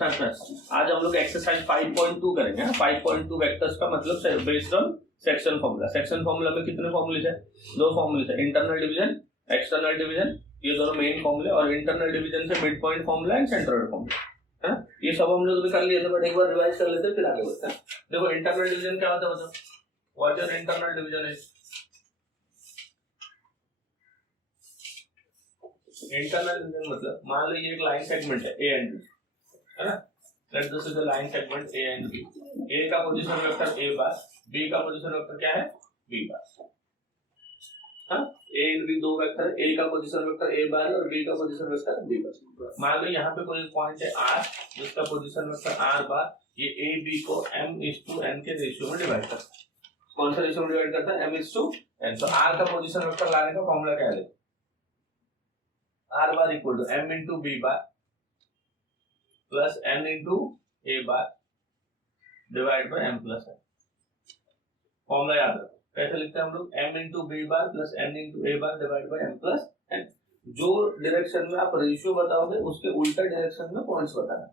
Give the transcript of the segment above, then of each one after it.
Class में आज हम लोग एक्सरसाइज 5.2 करेंगे। 5.2 वेक्टर्स का मतलब based on section formula. Section formula में कितने फॉर्मूले है? दो फॉर्मूले है, इंटरनल डिवीजन, एक्सटर्नल डिवीजन, ये दोनों मेन फॉर्मूले, और इंटरनल डिवीजन से mid point formula and centroid formula है ना। ये सब हम लोग भी कर लिए थे, बट एक बार रिवाइज कर लेते हैं फिर आगे बढ़ते हैं। देखो इंटरनल डिवीजन क्या होता है, मतलब what is internal division is, internal division मतलब मान लो ये एक लाइन सेगमेंट है ए एंड बी है ना। Let's this is the line segment A and B. A का position vector A bar, B का पोजीशन वेक्टर क्या है बी बार। हाँ, ए एंड बी दो वेक्टर है, ए का पोजीशन वेक्टर ए बार और बी का पोजीशन वेक्टर बी बार। मान लो यहाँ पे कोई पॉइंट है आर जिसका पोजीशन वेक्टर आर बार, ये ए बी को m/n के रेशियो में डिवाइड करता है। कौन सा रेशियो में डिवाइड करता है? m/n। तो आर का पोजीशन वेक्टर लाने का फॉर्मूला क्या है? R bar equal to m into B bar plus n into A bar divide by m plus n। Formula याद रखो, कैसे लिखते हैं हम लोग? m into B bar plus n into A bar divide by m plus n। जो direction में आप रेशियो बताओगे उसके उल्टा डायरेक्शन में पॉइंट्स बताना,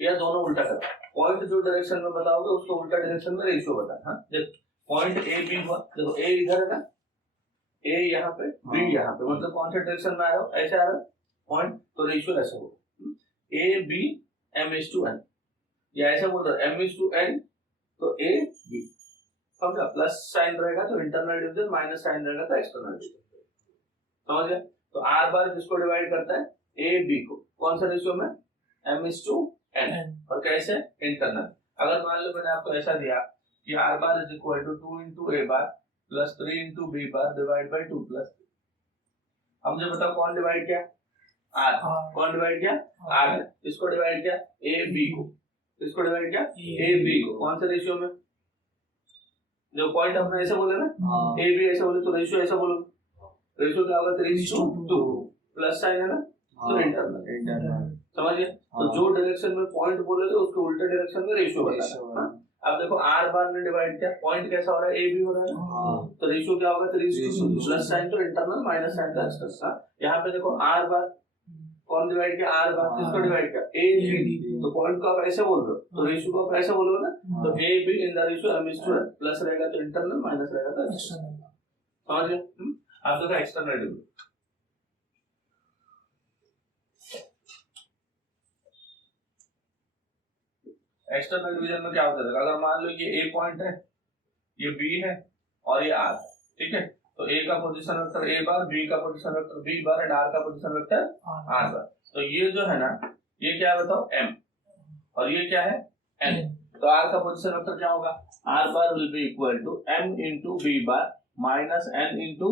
या दोनों उल्टा करना। पॉइंट जो डायरेक्शन में बताओगे उसको उल्टा डायरेक्शन में रेशियो बताना। हाँ, देखो पॉइंट ए बी हुआ, देखो ए इधर है ना, ए यहाँ पे बी यहाँ पे, मतलब कौन सा डायरेक्शन में आ रहा हो? ऐसे आ रहा है पॉइंट, तो रेशियो ऐसे होगा ए बी m/n, या ऐसे बोल रहा है m/n, तो ए बी समझा। प्लस साइन रहेगा तो इंटरनल डिवीजन, माइनस साइन रहेगा तो एक्सटर्नल डिवीजन, समझ गए। तो आर बार जिसको डिवाइड करता है ए बी को, कौन सा रेशियो में? m/n। और कैसे? इंटरनल। अगर मान लो मैंने आपको ऐसा दिया कि R bar is equal to 2 into A bar plus 3 into B bar divide by 2 plus 3। अब मुझे बताओ कौन डिवाइड किया? आर। कौन डिवाइड किया? आर। इसको डिवाइड किया ए बी को, इसको डिवाइड किया ए बी को, कौन से रेशियो में? जो पॉइंट अपने ऐसे बोले ना, ए बी ऐसे बोले तो रेशियो ऐसा बोलो। रेशियो क्या होगा? 3:2 प्लस साइन है ना, तो इंटरनल। समझ गए। तो जो डायरेक्शन में पॉइंट बोलोगे उसके उल्टे डायरेक्शन में रेशियो बताना। अब देखो आर बार ने डिवाइड किया, पॉइंट कैसा हो रहा है? ए बी हो रहा है, तो रेशियो क्या होगा? 3:2 प्लस साइन तो इंटरनल, माइनस साइन तो एक्सटर्नल। यहाँ पे देखो आर बार कौन डिवाइड किया? आर बार। किसको डिवाइड किया? A B. तो पॉइंट को आप ऐसे बोल रहे हो, तो रेशियो को आप ऐसे बोलोगे ना, तो A be in the ratio m/n, plus रहेगा तो इंटरनल, माइनस रहेगा तो एक्सटर्नल। समझ गए। आप देखो एक्सटर्नल डिवीजन, एक्सटर्नल डिवीजन में क्या होता है? अगर मान लो ये ए पॉइंट है, ये बी है और ये आर है, ठीक है। तो ए का position vector A bar, B का position vector B bar and R का पोजीशन वेक्टर आर बार। तो ये जो है ना, ये क्या है बताओ? m, और ये क्या है? n। तो आर का पोजीशन वेक्टर क्या होगा? R bar will be equal to m into B bar minus n into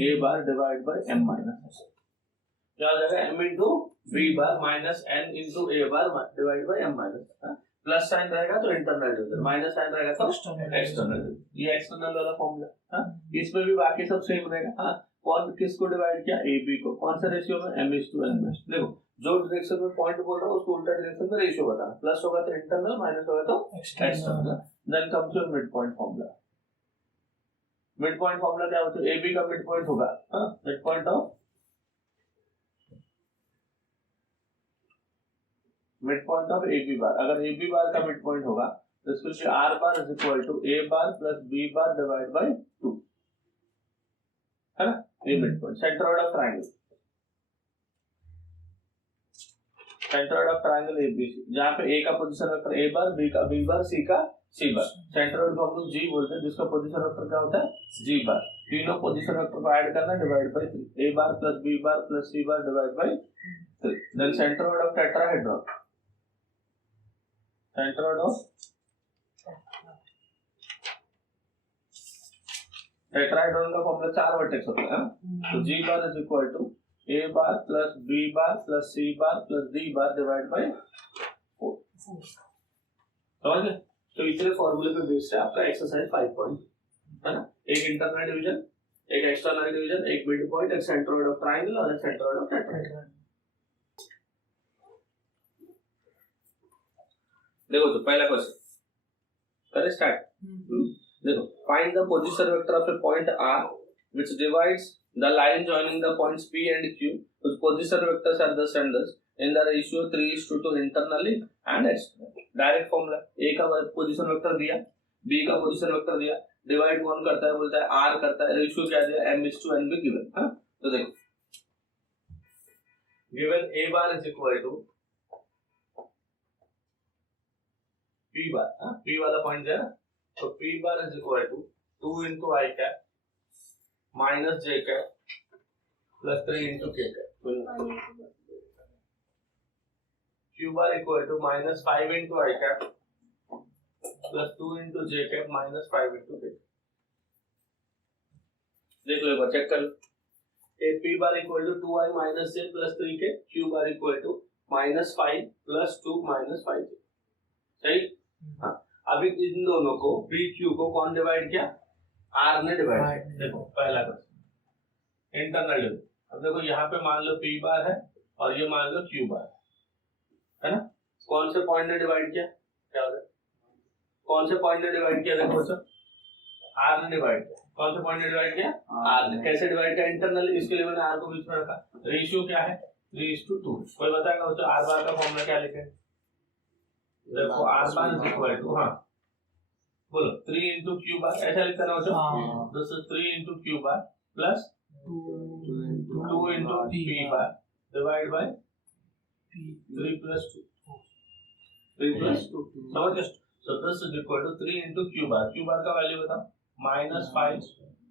A bar divide by m minus n। क्या हो जाएगा? m into B bar minus n into A bar divide by m minus n। Plus sign रहेगा तो internal division, minus sign रहेगा तो external. ये external वाला formula. हाँ, इसमें भी बाकी सब सेम रहेगा। हाँ, कौन किसको डिवाइड किया? ए बी को, कौन सा रेशियो में? m/n में। देखो जो डायरेक्शन में पॉइंट बोल रहा हूँ उसको उल्टा डायरेक्शन में रेशियो बताना। प्लस होगा तो इंटरनल, माइनस होगा तो external. Then comes your mid point formula. Mid point formula क्या होता है? ए बी का मिड पॉइंट होगा mid point of mid point of A B bar. अगर ए बी बार का मिड पॉइंट होगा तो इसको भी R bar is equal to A bar plus B bar divide by 2 है ना। ये mid point, centroid of triangle, centroid of triangle ABC, जहां पे ए का position vector A bar, B का बी बार, सी का सी बार। Centroid को हम लोग जी बोलते हैं, जिसका पोजीशन वेक्टर क्या होता है? G bar. तीनों पोजीशन वेक्टर को ऐड करना, divide by 3, A bar plus B bar plus C bar divide by 3। Then centroid of tetrahedron, centroid of tetrahedron का फॉर्मूला 4 वर्टेक्स होता है। तो G bar is equal to A bar plus B bar plus C bar plus D bar divide by 4। समझ गए। तो इतने फॉर्मूले पे बेस्ड है आपका एक्सरसाइज 5 पॉइंट, है ना। एक इंटरनल डिवीजन, एक एक्सटर्नल डिवीजन, एक मिड पॉइंट, एक सेंट्रोइड ऑफ ट्रायंगल और एक सेंट्रोइड ऑफ टेट्राहेड्रॉन। देखो तो पहला क्वेश्चन करें स्टार्ट। देखो, find the position vector of A point R which divides The line joining the points P and Q whose position vectors are the senders in the ratio 3:2 internally and externally. Direct formula, A का position vector दिया, B का position vector दिया, divide कौन करता है, बोलता है R करता है, रेशियो क्या दिया, m/n भी गिवन। हाँ, तो देखो given A bar is equal to P bar, हाँ P वाला पॉइंट है, तो P bar is equal to 2 into I cap minus J cap plus 3 into K cap. Q bar equal to minus 5 into I cap plus 2 into J cap minus 5 into K cap. देख लो एक बार, check कर लो। P bar equal to 2I minus J plus 3K, Q bar equal to minus 5 plus 2 minus 5J. सही? हाँ, अभी इन दोनों को PQ को कौन डिवाइड किया, R ने डिवाइड किया। देखो पहला क्वेश्चन इंटरनल डिवीजन। अब देखो यहाँ पे मान लो P बार है और ये मान लो Q बार है ना, कौन से पॉइंट ने डिवाइड किया, क्या हो रहा है, कौन से पॉइंट ने डिवाइड किया, देखो सर R ने डिवाइड किया, कौन से पॉइंट ने डिवाइड किया, R ने। कैसे डिवाइड किया, इंटरनली, इसके लिए मैंने R को बीच में रखा। रेशियो क्या है, 3:2। कोई बताएगा बच्चों R बार का फॉर्मूला क्या लिखे, देखो R bar is equal to, हाँ बोलो 3 into Q बार, ऐसा लिखता ना बच्चों, this is 3 into Q bar plus 2 into P bar divide by 3 plus 2, 3 plus 2, समझ गए। So this is equal to 3 into Q bar, Q bar का वैल्यू बताओ, -5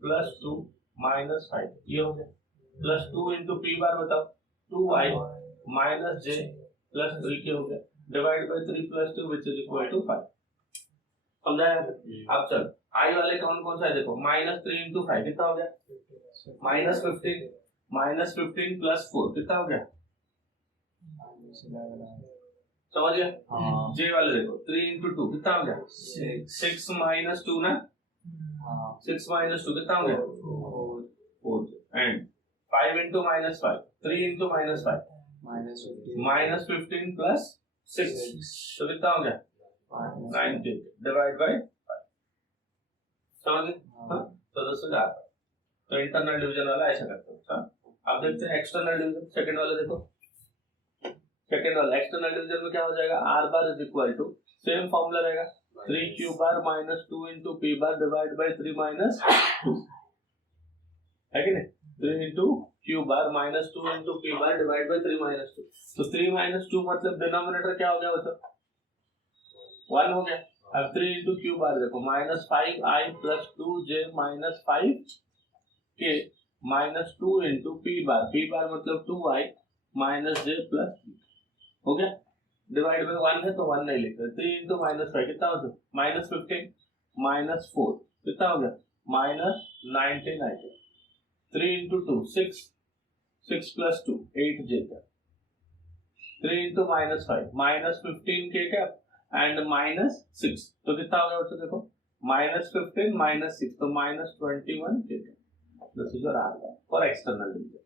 plus 2 minus 5, ये हो गया, प्लस 2 into P bar बताओ, 2I minus J plus 3K हो गया, divide by 3 plus 2 which is equal to 5। समझा है? अब चलो I वाले कौन कौन सा है, देखो -3 into 5 कितना हो गया, -15 plus 4 कितना हो गया, समझ गया। J वाले देखो 3 into 2 कितना हो गया, 6 minus 2 ना, 6 minus 2 कितना हो गया, 4, एंड 5 into -5, 3 into -5 -15 plus 6, तो कितना हो गया, 19 डिवाइड बाय 5, समझ गए। तो दोस्तों क्या, तो इंटरनल डिवीजन वाला ऐसा करते हो। अब देखते हैं एक्सटर्नल डिवीजन, सेकंड वाला देखो, सेकंड वाला एक्सटर्नल डिवीजन में क्या हो जाएगा, R bar is equal to, same formula रहेगा, 3Q bar minus 2 into P bar divide by 3 minus 2, है कि नहीं, 3 into Q bar minus 2 into P bar divide by 3 minus 2, तो 3 minus 2 मतलब डिनोमिनेटर क्या हो गया बच्चों, 1 हो गया। अब 3 into Q बार देखो, -5I plus 2J minus 5K minus 2 into P बार मतलब 2I minus J plus 3 हो गया, डिवाइड बाय 1 है तो 1 नहीं लिख रहे, 3 into -5 कितना हो गया, -15 minus 4 कितना हो गया, -19 आ गया, 3 into 2 6, 6 plus 2 8J का, 3 into -5 -15K का एंड -6, तो कितना हो गया बच्चों, देखो -15 -6 तो -21K का। This is your answer for external division.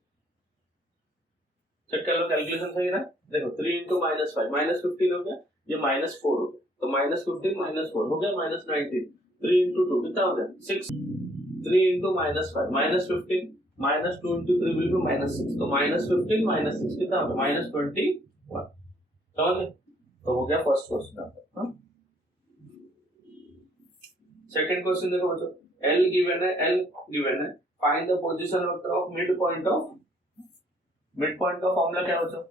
Check कर लो, कैलकुलेशन सही है ना। देखो 3 into -5 -15 हो गया, ये -4 हो गया, तो -15 -4 हो गया -19, 3 into 2 कितना हो गया, 6, 3 into -5 -15 -2 into 3 will be -6, तो -15 -6 कितना हो गया, -21, समझ गए। तो हो गया फर्स्ट क्वेश्चन। सेकंड क्वेश्चन देखो बच्चों, L गिवन है, find the position vector of mid point का फॉर्मूला क्या है बच्चों,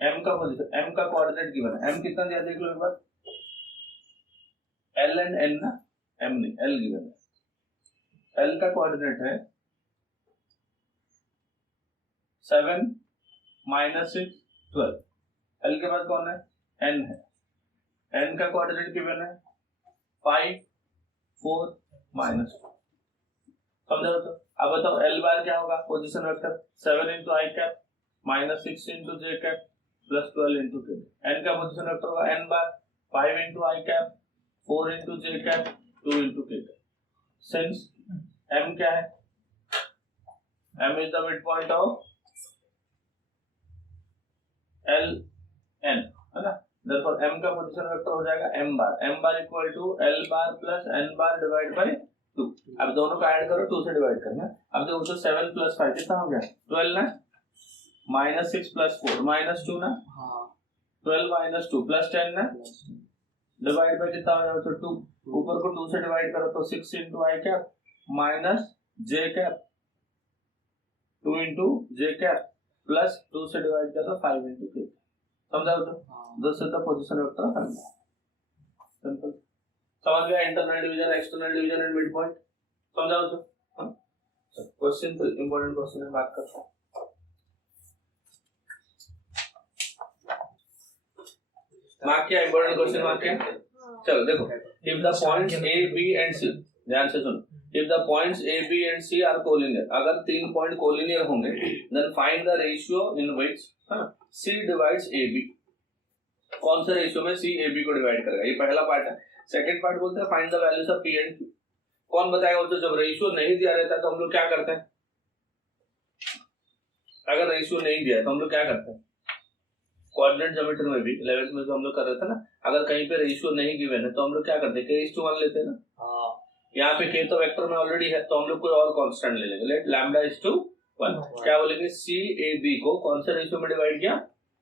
M का पोजीशन, M का कोऑर्डिनेट गिवन है, M कितना दिया देख लो एक बार, L एंड N ना, M नहीं, L गिवन है, L का कोऑर्डिनेट है 7 -6 12, L के बाद कौन है, N है, N का कोऑर्डिनेट गिवन है 5 4 -2, समझा तो। अब बताओ L बार क्या होगा, position vector 7 into I cap -6 into J cap plus 12 into K। N का पोजीशन वेक्टर होगा N bar 5 into I cap 4 into J cap 2 into K cap. Since M क्या है, M is the midpoint of L N, है ना, therefore M का position vector हो जाएगा M bar equal to L bar plus N bar divide by 2। अब दोनों का ऐड करो, 2 से डिवाइड करना। अब देखो तो 7 प्लस 5 कितना हो गया 12 ना, माइनस 6 प्लस 4 माइनस 2 ना, 12 माइनस 2 प्लस 10 ना, डिवाइड बाय कितना हो जाएगा तो 2, ऊपर को 2 से डिवाइड करो तो 6 into i cap minus J cap 2 into j cap plus 2 से डिवाइड करो तो 5 इंटू के। समझा तो this is the position vector of alpha. Simple. समझ गया internal division, external division and mid point. समझा तो क्वेश्चन तो इंपॉर्टेंट क्वेश्चन है, बात करते हैं। मार्क किया इंपॉर्टेंट क्वेश्चन, मार्क किया। चलो देखो, if the points A B and C, ध्यान से सुनो, if the points A B and C are collinear, अगर 3 पॉइंट कोलिनियर होंगे, then find the ratio in which C divides A B. कौन से रेशियो में सी ए बी को divide करेगा, ये पहला पार्ट है। सेकंड पार्ट बोलते हैं find the values of P and Q. कौन बताएगा? तो जब रेशियो नहीं दिया रहता है तो हम लोग क्या करते हैं, अगर रेशियो नहीं दिया है तो हम लोग क्या करते हैं, कोऑर्डिनेट ज्योमेट्री में भी 11th में जो हम लोग कर रहे थे ना, अगर कहीं पे रेशियो नहीं गिवन है तो हम लोग क्या करते हैं, k:1 लेते हैं ना। यहाँ पे k तो वेक्टर में ऑलरेडी है तो हम लोग कोई और कांस्टेंट ले लेंगे, लेट λ=1। क्या बोलेंगे, सी ए बी को कौन से रेशियो में डिवाइड किया,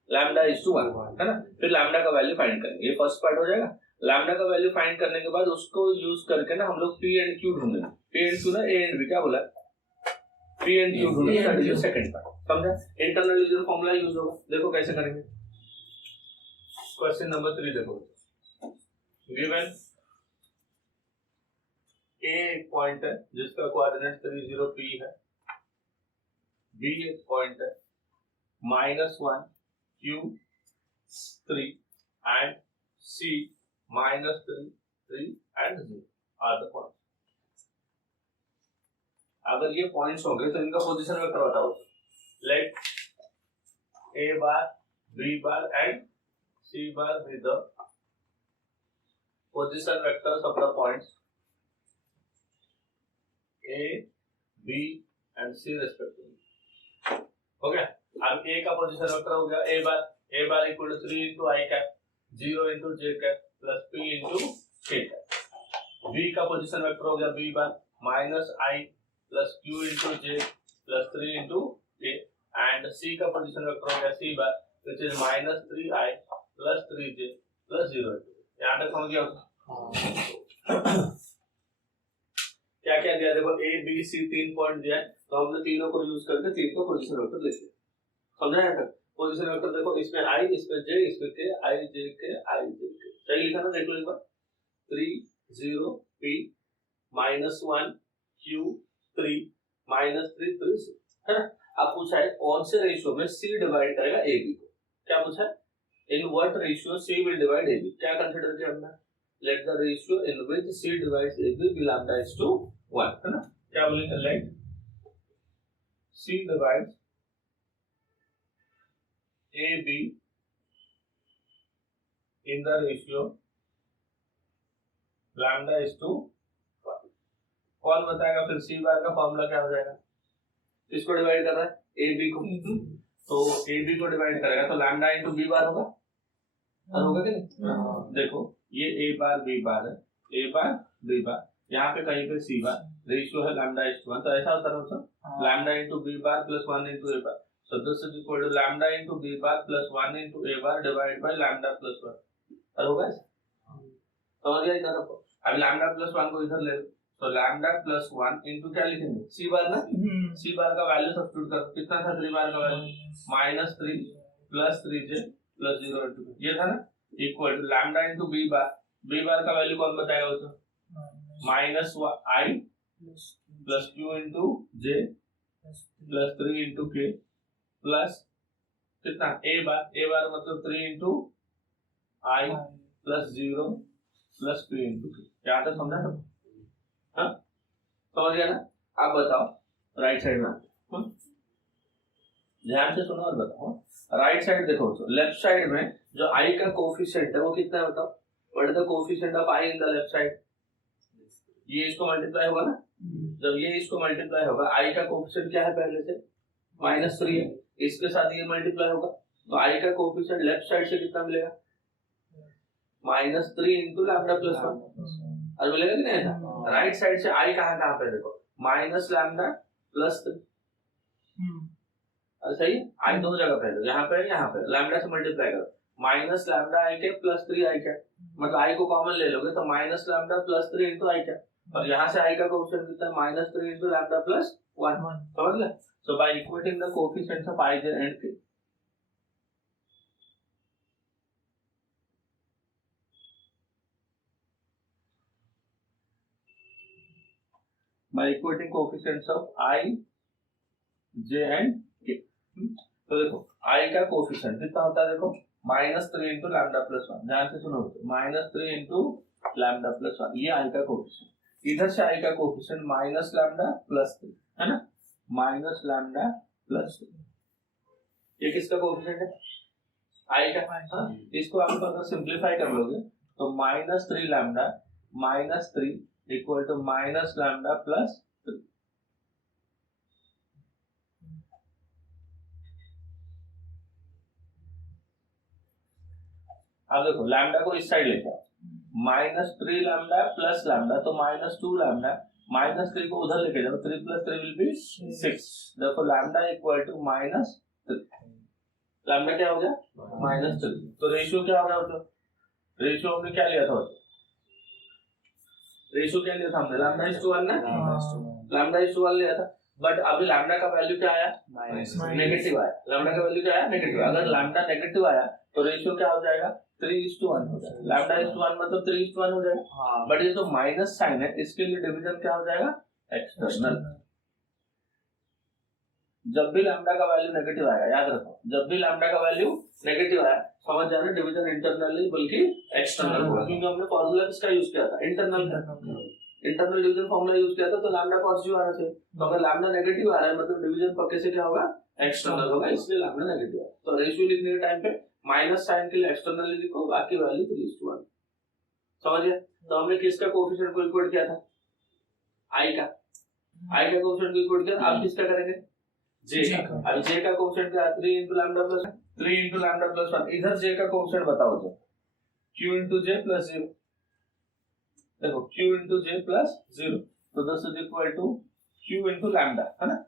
λ=1, है ना। फिर लैम्डा का वैल्यू फाइंड करेंगे, ये फर्स्ट पार्ट हो जाएगा। लैम्डा का वैल्यू फाइंड करने के बाद उसको यूज करके ना हम लोग पी एंड क्यू ढूंढेंगे। पी एंड क्यू ना, ए एंड बी, क्या बोला, पी एंड क्यू ढूंढेंगे, दैट इज सेकंड पार्ट। समझा? इंटरनल डिवीजन फार्मूला यूज होगा। देखो कैसे करेंगे। क्वेश्चन नंबर 3 देखो, गिवन ए एक पॉइंट है जिसका कोऑर्डिनेट 30 p है, बी एक पॉइंट है -1 q 3 and c -3 3 and 0 are the point. अगर ये पॉइंट्स होंगे तो इनका पोजीशन वेक्टर बताओ। Let a bar b bar and c bar with the position vectors of the points a, b and c respectively। हो गया। अब a का पोजीशन वेक्टर हो गया a bar equal to 3 into i cap 0 into j cap plus p into k cap. b का position vector हो गया b bar minus i plus q into j plus 3 into k and c का position vector हो गया c bar which is -3i plus 3j plus 0। यहाँ तक समझ गया क्या क्या दिया, देखो a b c 3 पॉइंट दिया है तो हमने तीनों को यूज करके 3 को पोजीशन वेक्टर लिख दिया। समझा यहाँ तक? पोजीशन वेक्टर देखो, इसमें i, इसमें j, इसमें k, i j k i j k। सही लिखा ना, देख लो एक बार। 3 0 p -1 q 3 -3 3 है ना। अब पूछा है कौन से रेशियो में c डिवाइड करेगा a b को। क्या पूछा है, in what ratio C will divide AB। क्या कंसीडर किया हमने, let the ratio in which C divides AB be λ=1, है ना। क्या बोलेंगे, let C divides AB in the ratio λ=1। कौन बताएगा फिर C बार का फॉर्मूला क्या हो जाएगा, किसको डिवाइड कर रहा है, AB को। तो AB को डिवाइड करेगा तो लैम्डा इंटू बी बार होगा, होगा कि नहीं। देखो ये a बार b बार है, a बार b बार, यहाँ पे कहीं पे c बार, रेशियो है λ=1, तो ऐसा होता है lambda into b bar plus 1 into a bar. So this is equal to lambda into b bar plus 1 into a bar divide by lambda plus 1। होगा समझ गया इधर आपको। अब लैम्डा प्लस 1 को इधर ले लो, तो लैम्डा प्लस 1 इंटू क्या लिखेंगे, c बार ना। c बार का वैल्यू सब्स्टिट्यूट करो, कितना था 3 बार का value, -3 plus 3j plus 0 into ये था ना, equal to lambda into b bar का वैल्यू कौन बताएगा उसको, -i plus q into j plus 3 into k plus कितना a बार मतलब 3 into i plus 0 plus p into k। क्या था, समझा सब? हाँ समझ गया ना। आप बताओ राइट साइड में, ध्यान से सुनो और बताओ। राइट साइड देखो, लेफ्ट साइड में जो i का कोफिशिएंट है वो कितना है बताओ, what is the coefficient of i in the left side. ये इसको मल्टीप्लाई होगा ना, जब ये इसको मल्टीप्लाई होगा, i का कोफिशिएंट क्या है पहले से -3 है, इसके साथ ये मल्टीप्लाई होगा तो i का कोफिशिएंट लेफ्ट साइड से कितना मिलेगा, -3 इंटू लैम्डा प्लस 1। आज मिलेगा कि नहीं ऐसा, राइट साइड से आई कहाँ कहाँ पे देखो माइनस लैम्डा प्लस 3 सही आई दो जगह पे यहाँ पे लैम्डा से मल्टीप्लाई करो माइनस लैम्डा आई के प्लस 3 आई के मतलब आई को कॉमन ले लोगे तो माइनस लैम्डा प्लस 3 इंटू आई के और यहाँ से आई का कोएफिशिएंट कितना है माइनस 3 इंटू लैम्डा प्लस 1 समझ ले so by equating the coefficients of I J and K by equating coefficients of I, J and K. तो देखो I का कोफिशिएंट कितना होता है देखो -3 इंटू लैम्डा प्लस 1 ध्यान से सुनो -3 इंटू लैम्डा प्लस 1 ये I का कोफिशिएंट इधर से I का कोफिशिएंट माइनस लैम्डा प्लस 3 है ना माइनस लैम्डा प्लस 3 ये किसका कोफिशिएंट है I का हाँ इसको आप अगर सिंपलीफाई कर लोगे तो -3 lambda -3 equal to minus lambda plus 3 अब देखो लैम्डा को इस साइड लेके आओ -3 लैम्डा प्लस लैम्डा तो -2 लैम्डा -3 को उधर लेके जाओ 3 प्लस 3 विल बी 6 देखो लैम्डा इक्वल टू -3 लैम्डा क्या हो गया -3 तो रेशियो क्या हो गया रेशियो हमने क्या लिया था रेशियो क्या लिया था हमने लैम्डा इज टू 1 ना लैम्डा इज टू 1 लिया था बट अभी लैम्डा का वैल्यू क्या आया नेगेटिव आया लैम्डा का वैल्यू क्या आया नेगेटिव अगर लैम्डा नेगेटिव आया तो रेशियो क्या हो जाएगा 3:1 हो जाएगा लैम्डा इज टू 1 मतलब 3:1 हो जाएगा बट ये जो माइनस साइन है इसके लिए डिवीजन क्या हो जाएगा एक्सटर्नल जब भी लैम्डा का वैल्यू नेगेटिव आएगा याद रखो जब भी लैम्डा का वैल्यू नेगेटिव आया समझ जाना डिवीजन इंटरनल बल्कि एक्सटर्नल होगा क्योंकि हमने फॉर्मूला किसका यूज किया था इंटरनल डिवीजन फॉर्मूला यूज किया था तो लैम्डा पॉजिटिव आना चाहिए तो अगर लैम्डा नेगेटिव आ रहा है मतलब डिवीजन पक्के से क्या होगा एक्सटर्नल होगा इसलिए लैम्डा नेगेटिव है तो रेशियो लिखने के टाइम पे माइनस साइन के लिए एक्सटर्नल लिखो बाकी वैल्यू 3:1 समझ गए तो हमने किसका कोएफिशिएंट को इक्वेट किया था आई का कोएफिशिएंट को इक्वेट किया अब किसका करेंगे J का अब J का कोएफिशिएंट क्या 3 into lambda plus 3 into lambda plus 1 इधर J का कोएफिशिएंट बताओ तो Q into J plus 0 देखो Q into J plus 0 तो this is equal to Q into lambda है ना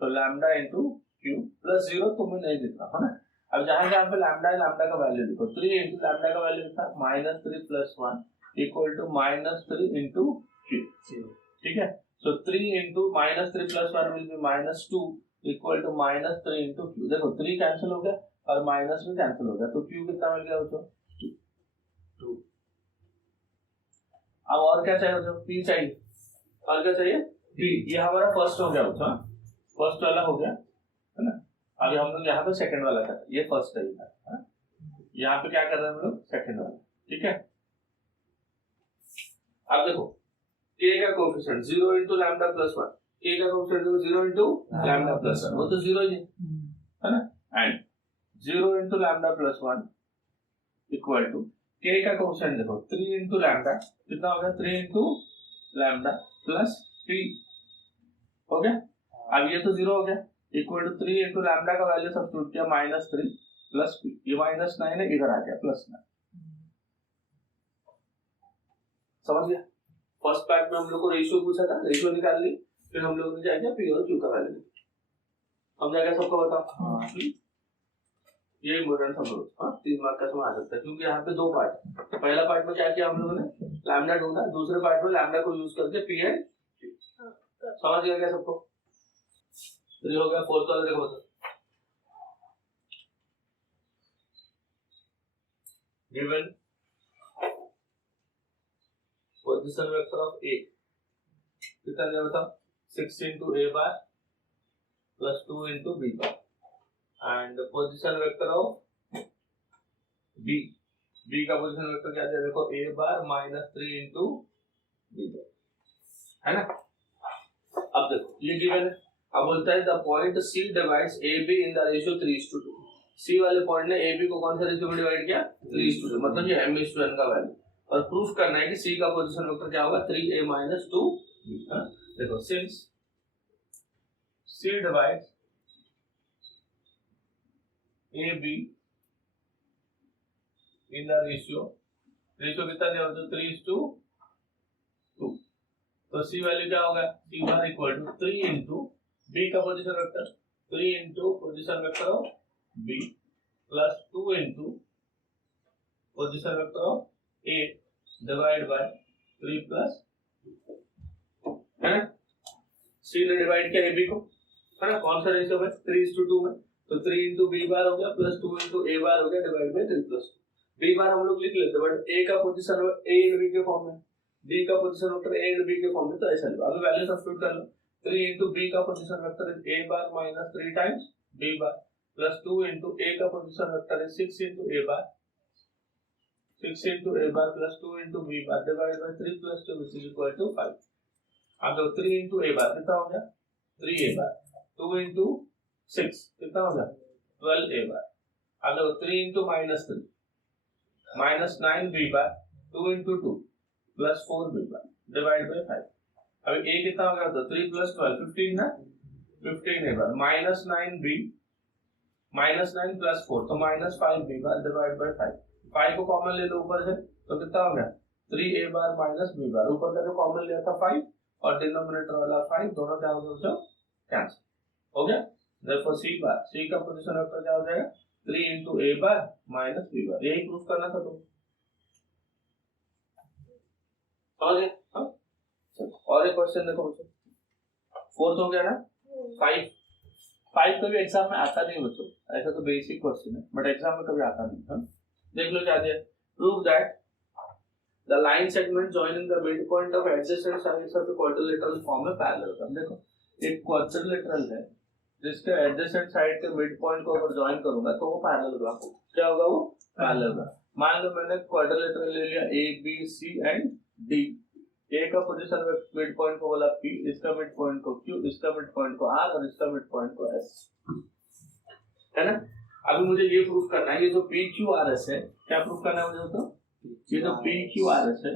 तो लैम्डा into Q plus 0 तो मैं नहीं लिख रहा है ना अब जहां पे लैम्डा है लैम्डा का वैल्यू लिखो 3 into लैम्डा का वैल्यू कितना -3 plus 1 equal to -3 into Q ठीक है सो 3 into -3 plus 1 will be -2 equal to -3 into Q देखो 3 कैंसिल हो गया और माइनस भी कैंसिल हो गया तो क्यू कितना मिल गया बच्चों 2 अब और क्या चाहिए बच्चों पी चाहिए और क्या चाहिए पी ये हमारा फर्स्ट हो गया बच्चों फर्स्ट वाला हो गया है ना अभी हम लोग यहाँ पे सेकंड वाला कर ये फर्स्ट है ना यहाँ पे क्या कर रहे हैं हम लोग सेकंड वाला ठीक है अब देखो k का coefficient 0 into lambda plus 1 k का कोएफिशिएंट 0 into लैम्डा प्लस 1 वो तो 0 ही है ना and 0 into lambda plus 1 equal to k का कोएफिशिएंट देखो 3 into लैम्डा कितना हो गया 3 into लैम्डा प्लस 3 हो गया अब ये तो 0 हो गया इक्वल टू 3 into लैम्डा का वैल्यू सब्स्टिट्यूट किया -3 प्लस p ये -9 है इधर आ गया +9 समझ गया फर्स्ट पार्ट में हम लोग को रेशियो पूछा था रेशियो निकाल ली फिर हम लोग ने क्या किया पी और क्यू का वैल्यू समझा क्या सबको बताओ ये इम्पोर्टेंट सब लोग 3 मार्क का सवाल आ सकता है क्योंकि यहाँ पे 2 पार्ट पहला पार्ट में क्या किया हम लोगों ने लैम्डा ढूंढा दूसरे पार्ट में लैम्डा को यूज करके पी एंड क्यू समझ गया क्या सबको तो हो गया फोर्थ वाला देखो given position vector of A कितना दिया बताओ 6 into A bar plus 2 into B bar and position vector of B का पोजीशन वेक्टर क्या दिया देखो A bar -3 into B bar है ना अब देखो ये गिवन है अब बोलता है the point C divides AB in the ratio 3:2 C वाले पॉइंट ने AB को कौन सा रेशियो में डिवाइड किया 3:2 मतलब ये m/n का वैल्यू और प्रूफ करना है कि C का पोजीशन वेक्टर क्या होगा 3A - 2 देखो since C divides AB in the ratio कितना दिया होता है 3:2 तो सी वैल्यू क्या होगा, C bar equal to 3 into B का position vector, 3 into position vector of B plus 2 into position vector of A divide by 3 plus, है ना, सी ने डिवाइड किया ए बी को, है ना, कौन सा रेशियो में, 3:2 में, तो 3 इंटू बी बार हो गया प्लस 2 इंटू ए बार हो गया divide by 3 plus 2। B bar हम लोग लिख लेते हैं, बट ए का पोजीशन ए एंड बी के फॉर्म में, बी का position vector A and B के फॉर्म में, तो ऐसा लो, अभी वैल्यू सब्स्टिट्यूट कर लो। 3 इंटू बी का position vector is A bar minus 3 times B bar plus 2 into A का position vector is 6 into A bar, 6 into A bar plus 2 into B bar divide by 3 plus 2 which is equal to 5। अब देखो 3 into A बार कितना हो गया, 3 A bar, 2 into 6 कितना हो गया, 12 ए बार। अब देखो 3 into minus 3 minus 9 B bar, 2 into 2 plus 4 B bar divide by 5। अब ए कितना हो गया, तो 3 प्लस 12 15 ना, 15 A bar minus 9 B minus 9 plus 4 तो minus 5 B bar divide by 5। 5 को कॉमन ले लो ऊपर से, तो कितना हो गया 3 A bar minus B bar, ऊपर का जो कॉमन लिया था 5 और डिनोमिनेटर वाला 5, दोनों क्या हो गया, कैंसिल हो गया। देयरफॉर सी बार, सी का पोजीशन वेक्टर क्या हो जाएगा, 3 into A bar minus B bar, यही प्रूफ करना था तुम, समझ गए? और एक क्वेश्चन देखो बच्चों, 4th हो गया ना, 5 कभी एग्जाम में आता नहीं बच्चों, ऐसा तो बेसिक क्वेश्चन है बट एग्जाम में कभी आता नहीं। हम देख लो क्या दिया, prove that the line segment joining the mid point of adjacent sides of the quadrilateral form में पैरेलल। देखो एक क्वाड्रिलेटरल है जिसके एडजेसेंट साइड के मिड पॉइंट को अगर जॉइन करूंगा तो वो पैरेललोग्राम होगा, क्या होगा, वो पैरेललोग्राम। मान लो मैंने क्वाड्रिलेटरल ले लिया A B C and D, A का पोजीशन मिड पॉइंट को बोला P, इसका मिड पॉइंट को Q, इसका मिड पॉइंट को R और इसका मिड पॉइंट को S, है ना। अभी मुझे ये प्रूफ करना है, ये जो PQRS है, क्या प्रूफ करना है मुझे, तो ये जो PQRS है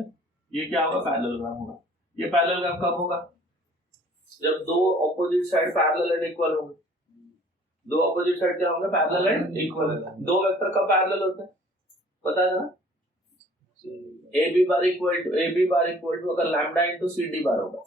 ये क्या होगा, पैरेललोग्राम होगा। ये पैरेललोग्राम कब होगा, जब दो opposite side parallel and equal होंगे। दो ऑपोजिट साइड क्या होंगे, पैरेलल एंड इक्वल। दो वेक्टर कब पैरेलल होते हैं बता देना, AB बार इक्वल टू अगर लैम्डा इनटू CD बार होगा,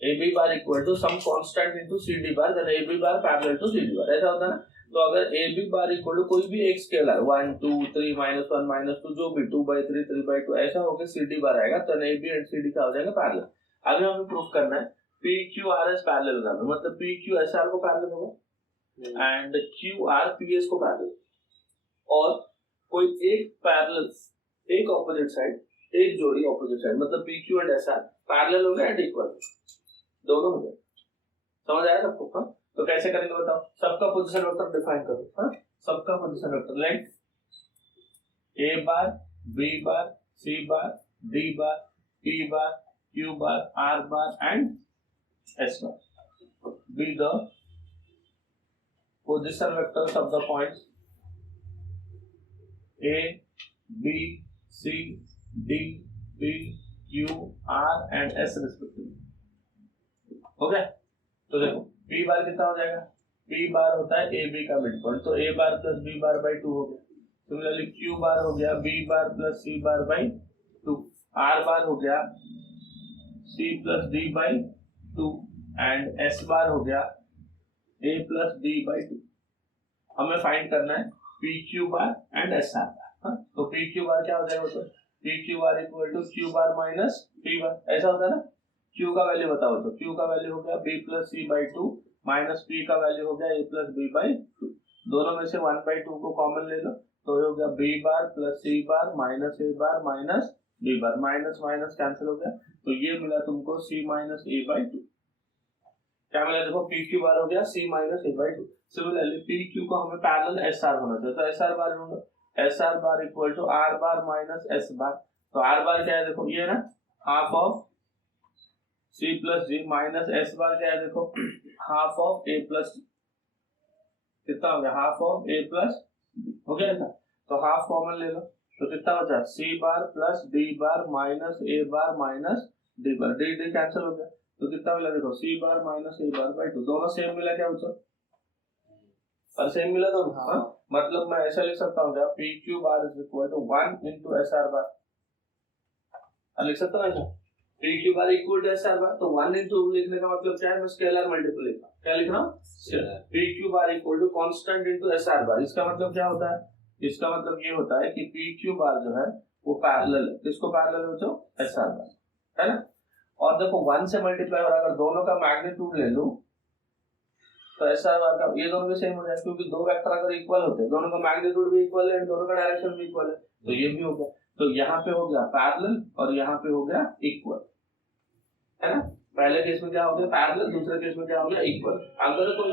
AB bar equal to some constant into CD bar, then AB bar parallel to CD bar, ऐसा होता है ना। तो अगर AB बार इक्वल टू कोई भी एक स्केलर 1 2 3 -1 -2 जो भी 2/3 3/2 ऐसा होकर CD बार आएगा, तो AB एंड CD क्या हो जाएगा, पैरेलल। अभी हमें प्रूफ करना है PQRS पैरेललोग्राम, मतलब PQSR को पैरेलल होगा एंड QR PS को पैरेलल, और कोई एक पैरेलल, एक ऑपोजिट साइड, एक जोड़ी ऑपोजिट साइड, मतलब PQ एंड SR पैरेलल हो गया एंड इक्वल, दोनों हो गए। समझ आया सबको? हाँ, तो कैसे करेंगे बताओ, सबका पोजीशन वेक्टर डिफाइन करो। हाँ, सबका position vector late A bar B bar C bar D bar P bar Q bar R bar and S bar be the position vectors of the points A B C D P Q R and S respectively। हो गया? तो देखो P बार कितना हो जाएगा, P बार होता है A B का मिड पॉइंट, तो A bar plus B bar by 2 हो गया। सिमिलरली Q बार हो गया B bar plus C bar by 2, R बार हो गया C plus D by 2 and S बार हो गया A प्लस D बाई 2। हमें फाइंड करना है PQ bar and SR bar. हाँ, तो PQ बार क्या हो जाएगा, तो PQ bar equal to Q bar minus P bar, ऐसा होता है ना। Q का वैल्यू बताओ, तो Q का वैल्यू हो गया B plus C by 2 minus P का वैल्यू हो गया A प्लस B बाई 2, दोनों में से 1/2 को कॉमन ले लो, तो हो गया B bar plus C bar minus A bar minus B bar, minus minus cancel हो गया, तो ये मिला तुमको C माइनस A बाई 2। क्या मिला देखो, PQ बार हो गया C minus A by 2। Similarly PQ को हमें पैरेलल SR होना चाहिए, तो SR बार ढूंढो, SR bar equal to R bar minus S bar, तो R बार क्या है देखो, ये ना half of C plus G minus S bar क्या है देखो, half of A plus G, कितना हो गया, half of A plus B हो गया ऐसा। तो हाफ कॉमन ले लो, तो कितना बचा C bar plus D bar minus A bar minus D bar, D cancel हो गया, तो कितना मिला देखो C bar minus A bar by 2, दोनों सेम मिला क्या बच्चों, और सेम मिला तो हाँ, मतलब मैं ऐसा लिख सकता हूँ क्या, PQ bar is equal to 1 into SR bar, लिख सकता हूँ ऐसा, P Q bar equal to S R bar, तो 1 इंटू लिखने का मतलब क्या है, मैं स्केलर मल्टीपल लिख रहा हूं, क्या लिख रहा हूं, scalar. P Q bar equal to constant into S R bar, इसका मतलब क्या होता है, इसका मतलब ये होता है कि पी क्यू बार जो है वो पैरेलल है, किसको पैरेलल है बच्चों, एस आर बार, है ना। और देखो 1 से मल्टीप्लाई, और अगर दोनों का मैग्नीट्यूड ले लूं तो एस आर बार का ये दोनों भी सेम हो जाएगा, क्योंकि दो वेक्टर अगर इक्वल होते हैं, दोनों का मैग्नीट्यूड भी इक्वल है, दोनों का डायरेक्शन भी इक्वल है, तो ये भी हो गया। तो यहाँ पे हो गया पैरेलल और यहाँ पे हो गया इक्वल, है ना। पहले केस में क्या हो गया पैरेलल, दूसरे केस में क्या हो गया इक्वल। अगर कोई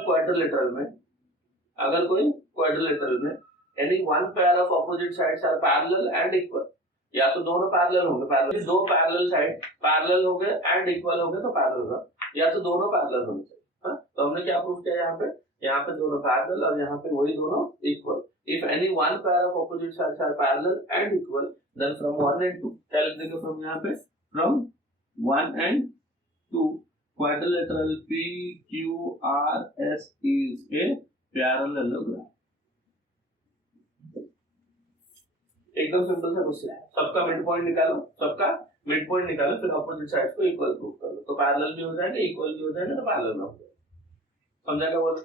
क्वाड्रिलेटरल में any one pair of opposite sides are parallel and equal, या तो दोनों पैरेलल होंगे, पैरेलल दो पैरेलल साइड पैरेलल हो गए एंड इक्वल हो गए तो पैरेलल होगा, या तो दोनों पैरेलल होने चाहिए। हाँ, तो हमने क्या प्रूव किया यहाँ पे दोनों पैरेलल और यहाँ पे वही दोनों equal. If any one pair of opposite sides are parallel and equal, then from 1 and 2 क्या लिख देंगे, फ्रॉम यहाँ पे from 1 and 2 quadrilateral PQRS is a parallelogram। एकदम सिंपल सा क्वेश्चन है, सबका मिड पॉइंट निकालो, फिर ऑपोजिट साइड को इक्वल प्रूव कर लो, तो पैरेलल भी हो जाएगा, इक्वल भी हो जाएगा, तो पैरेलल में हो जाएगा। समझा क्या बोल